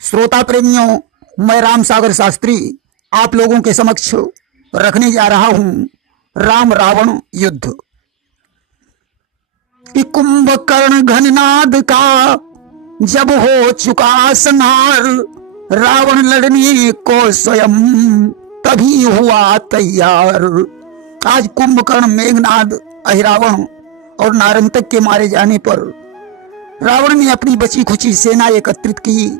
श्रोता प्रेमियों, मैं राम सागर शास्त्री आप लोगों के समक्ष रखने जा रहा हूं राम रावण युद्ध। कि कुंभकर्ण घननाद का जब हो चुका संहार, रावण लड़ने को स्वयं तभी हुआ तैयार। आज कुंभकर्ण, मेघनाद, अहिरावण और नारंतक के मारे जाने पर रावण ने अपनी बची खुची सेना एकत्रित की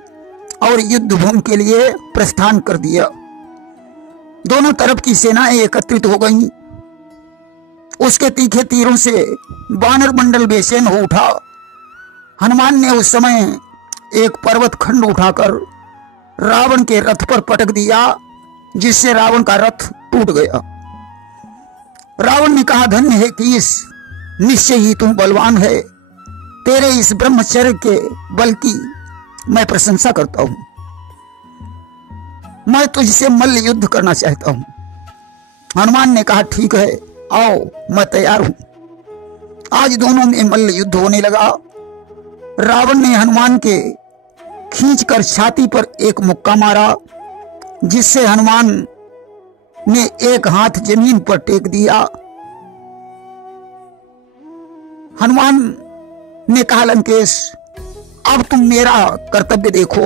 और युद्ध भूमि के लिए प्रस्थान कर दिया। दोनों तरफ की सेनाएं एकत्रित हो गईं। उसके तीखे तीरों से वानर मंडल बेचैन हो उठा। हनुमान ने उस समय एक पर्वत खंड उठाकर रावण के रथ पर पटक दिया, जिससे रावण का रथ टूट गया। रावण ने कहा, धन्य है कीस, निश्चय ही तू बलवान है। तेरे इस ब्रह्मचर्य के बल की मैं प्रशंसा करता हूं। मैं तुझसे मल्ल युद्ध करना चाहता हूं। हनुमान ने कहा, ठीक है, आओ, मैं तैयार हूं। आज दोनों में मल्ल युद्ध होने लगा। रावण ने हनुमान के खींचकर छाती पर एक मुक्का मारा, जिससे हनुमान ने एक हाथ जमीन पर टेक दिया। हनुमान ने कहा, लंकेश, अब तुम मेरा कर्तव्य देखो।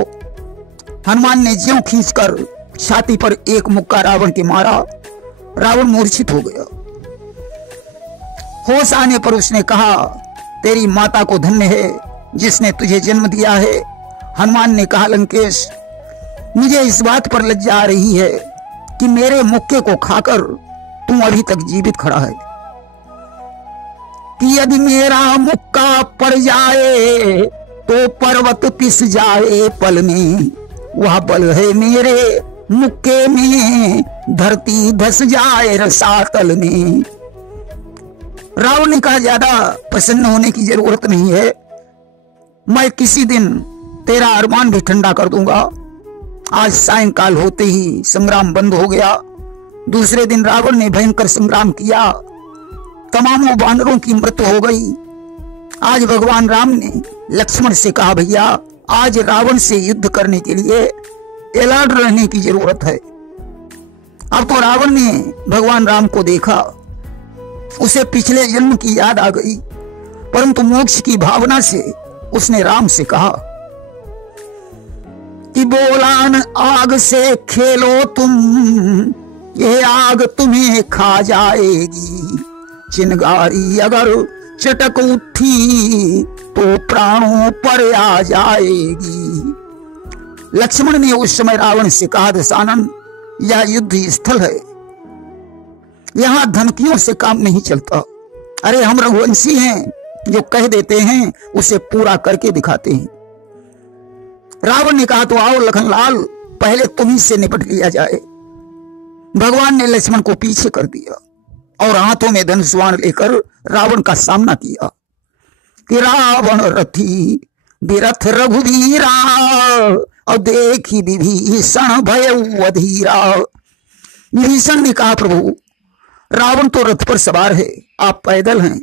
हनुमान ने ज्यों खींचकर छाती पर एक मुक्का रावण के मारा, रावण मूर्छित हो गया। होश आने पर उसने कहा, तेरी माता को धन्य है जिसने तुझे जन्म दिया है। हनुमान ने कहा, लंकेश, मुझे इस बात पर लज्जा आ रही है कि मेरे मुक्के को खाकर तू अभी तक जीवित खड़ा है। कि यदि मेरा मुक्का पड़ जाए तो पर्वत पिस जाए पल में, वह बल है मेरे मुक्के में, धरती धस जाए रसातल में। रावण ने कहा, ज्यादा प्रसन्न होने की जरूरत नहीं है। मैं किसी दिन तेरा अरमान भी ठंडा कर दूंगा। आज सायंकाल होते ही संग्राम बंद हो गया। दूसरे दिन रावण ने भयंकर संग्राम किया। तमामों वानरों की मृत्यु हो गई। आज भगवान राम ने लक्ष्मण से कहा, भैया, आज रावण से युद्ध करने के लिए अलर्ट रहने की जरूरत है। अब तो रावण ने भगवान राम को देखा, उसे पिछले जन्म की याद आ गई, परंतु मोक्ष की भावना से उसने राम से कहा कि बोलान आग से खेलो तुम, यह आग तुम्हें खा जाएगी। चिंगारी अगर चटक उठी तो प्राणों पर आ जाएगी। लक्ष्मण ने उस समय रावण से कहा, दशानन, यह युद्ध स्थल है, यहां धमकियों से काम नहीं चलता। अरे हम रघुवंशी हैं, जो कह देते हैं उसे पूरा करके दिखाते हैं। रावण ने कहा, तो आओ लखनलाल, पहले तुम्ही से निपट लिया जाए। भगवान ने लक्ष्मण को पीछे कर दिया और हाथों में धनुष बाण लेकर रावण का सामना किया। कि रावण रथी बिरथ रघुवीरा, और देखी विभीषण भय अधीरा। विभीषण ने कहा, प्रभु, रावण तो रथ पर सवार है, आप पैदल हैं,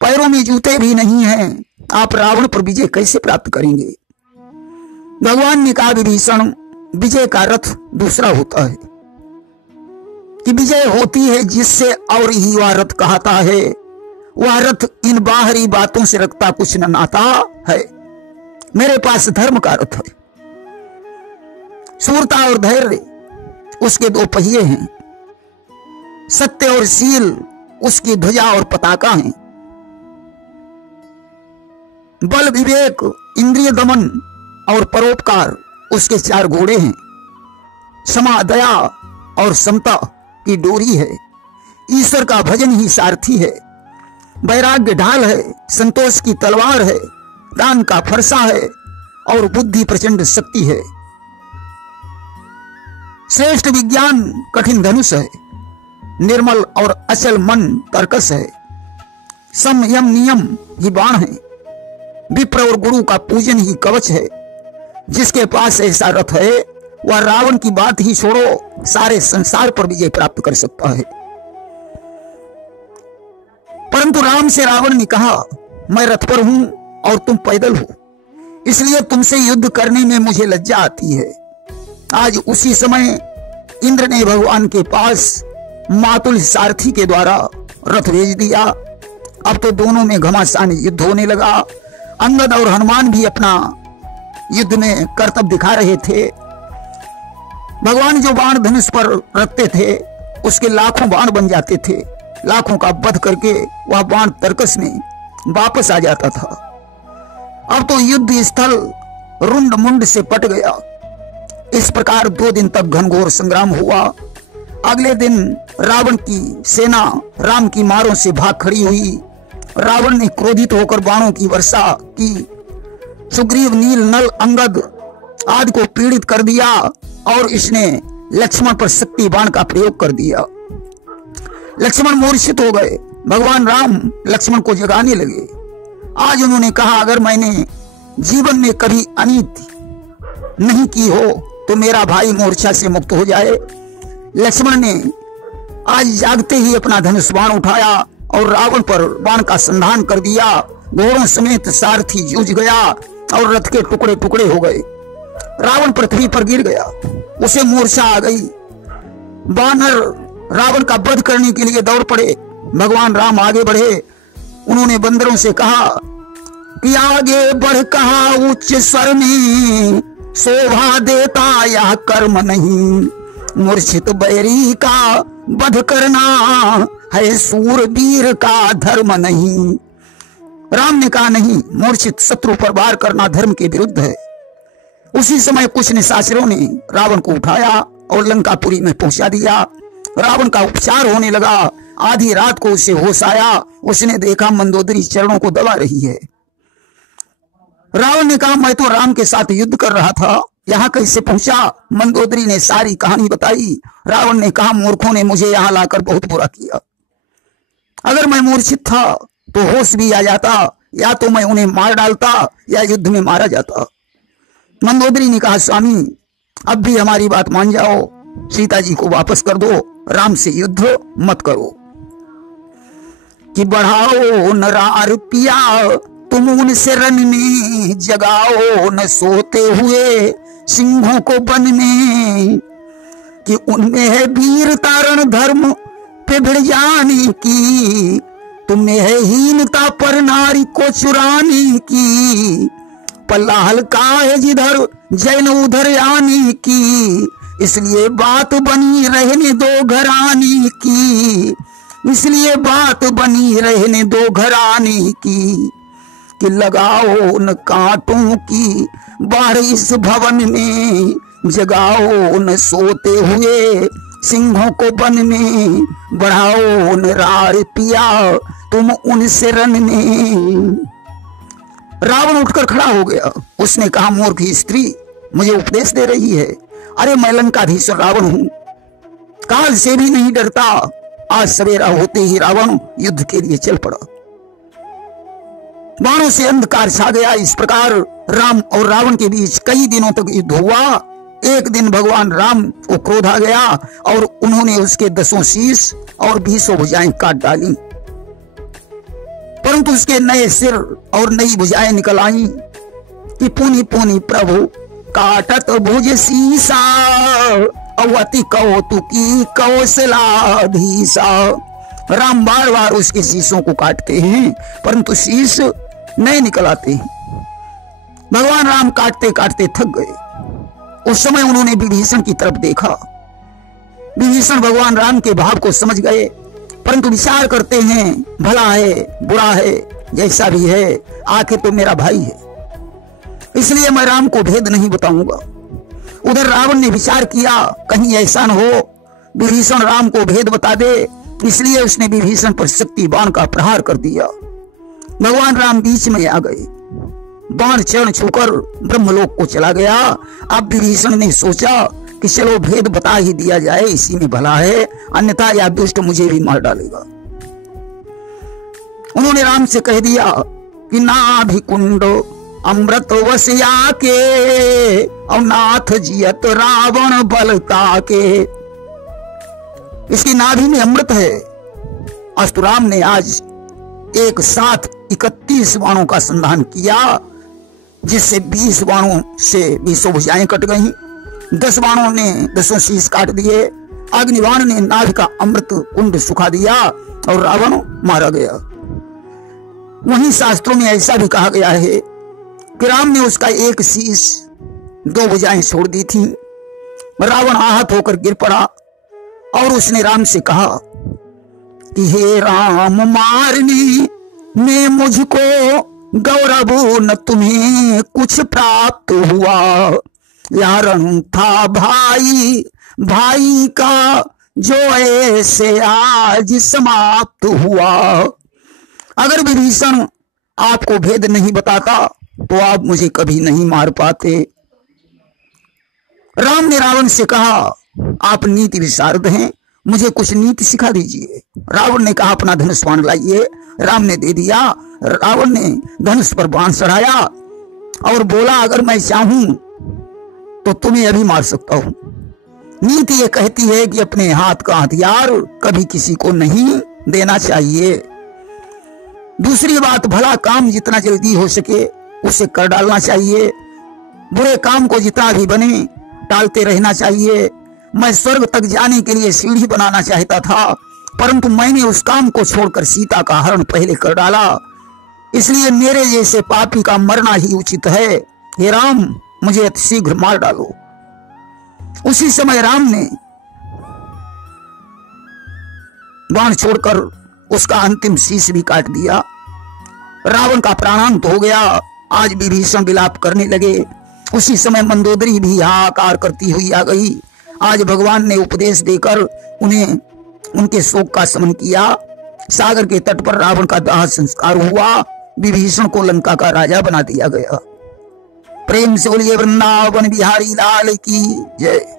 पैरों में जूते भी नहीं हैं, आप रावण पर विजय कैसे प्राप्त करेंगे? भगवान ने कहा, विभीषण, विजय का रथ दूसरा होता है। कि विजय होती है जिससे, और ही वह रथ कहता है। वह रथ इन बाहरी बातों से रखता कुछ न नाता है। मेरे पास धर्म का रथ है। शूरता और धैर्य उसके दो पहिए हैं। सत्य और शील उसकी ध्वजा और पताका हैं। बल, विवेक, इंद्रिय दमन और परोपकार उसके चार घोड़े हैं। क्षमा, दया और समता की डोरी है। ईश्वर का भजन ही सारथी है। वैराग्य ढाल है, संतोष की तलवार है, दान का फरसा है और बुद्धि प्रचंड शक्ति है। श्रेष्ठ विज्ञान कठिन धनुष है। निर्मल और अचल मन तर्कस है। संयम नियम ही बाण है। विप्र और गुरु का पूजन ही कवच है। जिसके पास ऐसा रथ है वह रावण की बात ही छोड़ो, सारे संसार पर विजय प्राप्त कर सकता है। परंतु राम से रावण ने कहा, मैं रथ पर हूं और तुम पैदल हो, इसलिए तुमसे युद्ध करने में मुझे लज्जा आती है। आज उसी समय इंद्र ने भगवान के पास मातुल सारथी के द्वारा रथ भेज दिया। अब तो दोनों में घमासान युद्ध होने लगा। अंगद और हनुमान भी अपना युद्ध में करतब दिखा रहे थे। भगवान जो बाण धनुष पर रखते थे उसके लाखों बाण बन जाते थे। लाखों का वध करके वह बाण तरकस में वापस आ जाता था। अब तो युद्ध स्थल रुंड मुंड से पट गया। इस प्रकार 2 दिन तक घनघोर संग्राम हुआ। अगले दिन रावण की सेना राम की मारों से भाग खड़ी हुई। रावण ने क्रोधित होकर बाणों की वर्षा की। सुग्रीव, नील, नल, अंगद आदि को पीड़ित कर दिया और इसने लक्ष्मण पर शक्ति बाण का प्रयोग कर दिया। लक्ष्मण मूर्छित हो गए। भगवान राम लक्ष्मण को जगाने लगे। आज उन्होंने कहा, अगर मैंने जीवन में कभी अनीति नहीं की हो तो मेरा भाई मूर्छा से मुक्त हो जाए। लक्ष्मण ने आज जागते ही अपना धनुष बाण उठाया और रावण पर बाण का संधान कर दिया। घोड़ों समेत सारथी जूझ गया और रथ के टुकड़े टुकड़े हो गए। रावण पृथ्वी पर गिर गया, उसे मूर्छा आ गई। वानर रावण का वध करने के लिए दौड़ पड़े। भगवान राम आगे बढ़े। उन्होंने बंदरों से कहा कि आगे बढ़ कहा उच्च स्वर में, शोभा देता यह कर्म नहीं। मूर्छित बैरी का वध करना है सूरवीर का धर्म नहीं। राम ने कहा, नहीं, मूर्छित शत्रु पर वार करना धर्म के विरुद्ध है। उसी समय कुछ निशाचरों ने रावण को उठाया और लंकापुरी में पहुंचा दिया। रावण का उपचार होने लगा। आधी रात को उसे होश आया। उसने देखा मंदोदरी चरणों को दबा रही है। रावण ने कहा, मैं तो राम के साथ युद्ध कर रहा था, यहाँ कैसे पहुंचा? मंदोदरी ने सारी कहानी बताई। रावण ने कहा, मूर्खों ने मुझे यहाँ लाकर बहुत बुरा किया। अगर मैं मूर्छित था तो होश भी आ जाता, या तो मैं उन्हें मार डालता या युद्ध में मारा जाता। मंदोदरी ने कहा, स्वामी अब भी हमारी बात मान जाओ, सीता जी को वापस कर दो, राम से युद्ध मत करो। कि बढ़ाओ न रार पिया तुम उनसे रन में, जगाओ न सोते हुए सिंहों को वन में। कि उनमें है वीर तारण धर्म पे भिड़ जाने की, तुम्हें है हीनता पर नारी को चुराने की। पल्ला हल्का है जिधर जैन उधर आने की, इसलिए बात बनी रहने दो घराने की। इसलिए बात बनी रहने दो घराने की। कि लगाओ न कांटों की बाढ़ इस भवन में, जगाओ न सोते हुए सिंहों को वन में। बढ़ाओ न रार पिया तुम उनसे रन में। रावण उठकर खड़ा हो गया। उसने कहा, मूर्ख स्त्री मुझे उपदेश दे रही है। अरे मैं लंकाधीश्वर रावण हूं, काल से भी नहीं डरता। आज सवेरा होते ही रावण युद्ध के लिए चल पड़ा। बाणों से अंधकार छा गया। इस प्रकार राम और रावण के बीच कई दिनों तक युद्ध हुआ। एक दिन भगवान राम को क्रोध आ गया और उन्होंने उसके 10 शीश और 20 भुजाएं काट डाली, परंतु उसके नए सिर और नई भुजाएं निकल आई। कि पुनि पुनि प्रभु काटत भुज शीसा, अवति कौतुकी कौशलाधीसा। राम बार बार उसके शीशों को काटते हैं परंतु शीश नए निकल आते हैं। भगवान राम काटते काटते थक गए। उस समय उन्होंने विभीषण की तरफ देखा। विभीषण भगवान राम के भाव को समझ गए, परंतु विचार करते हैं, भला है बुरा है जैसा भी है, आखिर तो मेरा भाई है, इसलिए मैं राम को भेद नहीं बताऊंगा। उधर रावण ने विचार किया, कहीं ऐसा न हो विभीषण राम को भेद बता दे, इसलिए उसने विभीषण पर शक्ति बाण का प्रहार कर दिया। भगवान राम बीच में आ गए। बाण चरण छूकर ब्रह्मलोक को चला गया। अब विभीषण ने सोचा कि चलो भेद बता ही दिया जाए, इसी में भला है, अन्यथा यह दुष्ट मुझे भी मार डालेगा। उन्होंने राम से कह दिया कि नाभि कुंड अमृत वसिया के, और नाथ जियत रावण बलता के। इसकी नाभि में अमृत है। अस्तुराम ने आज एक साथ 31 बाणों का संधान किया। जिससे 20 बाणों से 20 भुजाएं कट गईं। 10 बाणों ने 10 शीश काट दिए। अग्निबाण ने नाभ का अमृत कुंड सुखा दिया और रावण मारा गया। वहीं शास्त्रों में ऐसा भी कहा गया है कि राम ने उसका एक शीश 2 भुजाएं छोड़ दी थी। रावण आहत होकर गिर पड़ा और उसने राम से कहा कि हे राम, मारने में मुझको गौरव न तुम्हें कुछ प्राप्त हुआ। यारण था भाई भाई का जो ऐसे आज समाप्त हुआ। अगर विभीषण आपको भेद नहीं बताता तो आप मुझे कभी नहीं मार पाते। राम ने रावण से कहा, आप नीति विशारद हैं, मुझे कुछ नीति सिखा दीजिए। रावण ने कहा, अपना धनुष बाण लाइए। राम ने दे दिया। रावण ने धनुष पर बाण चढ़ाया और बोला, अगर मैं चाहूं तो तुम्हें अभी मार सकता हूं। नीति ये कहती है कि अपने हाथ का हथियार कभी किसी को नहीं देना चाहिए। दूसरी बात, भला काम जितना जल्दी हो सके उसे कर डालना चाहिए। बुरे काम को जितना भी बने टालते रहना चाहिए। मैं स्वर्ग तक जाने के लिए सीढ़ी बनाना चाहता था, परंतु मैंने उस काम को छोड़कर सीता का हरण पहले कर डाला, इसलिए मेरे जैसे पापी का मरना ही उचित है। हे राम, मुझे अति शीघ्र मार डालो। उसी समय राम ने बाण छोड़कर उसका अंतिम शीश भी काट दिया। रावण का प्राणांत हो गया। आज विभीषण विलाप करने लगे। उसी समय मंदोदरी भी हाहाकार करती हुई आ गई। आज भगवान ने उपदेश देकर उन्हें उनके शोक का शमन किया। सागर के तट पर रावण का दाह संस्कार हुआ। विभीषण को लंका का राजा बना दिया गया। प्रेम से बोलिए वृंदावन बिहारी लाल की जय।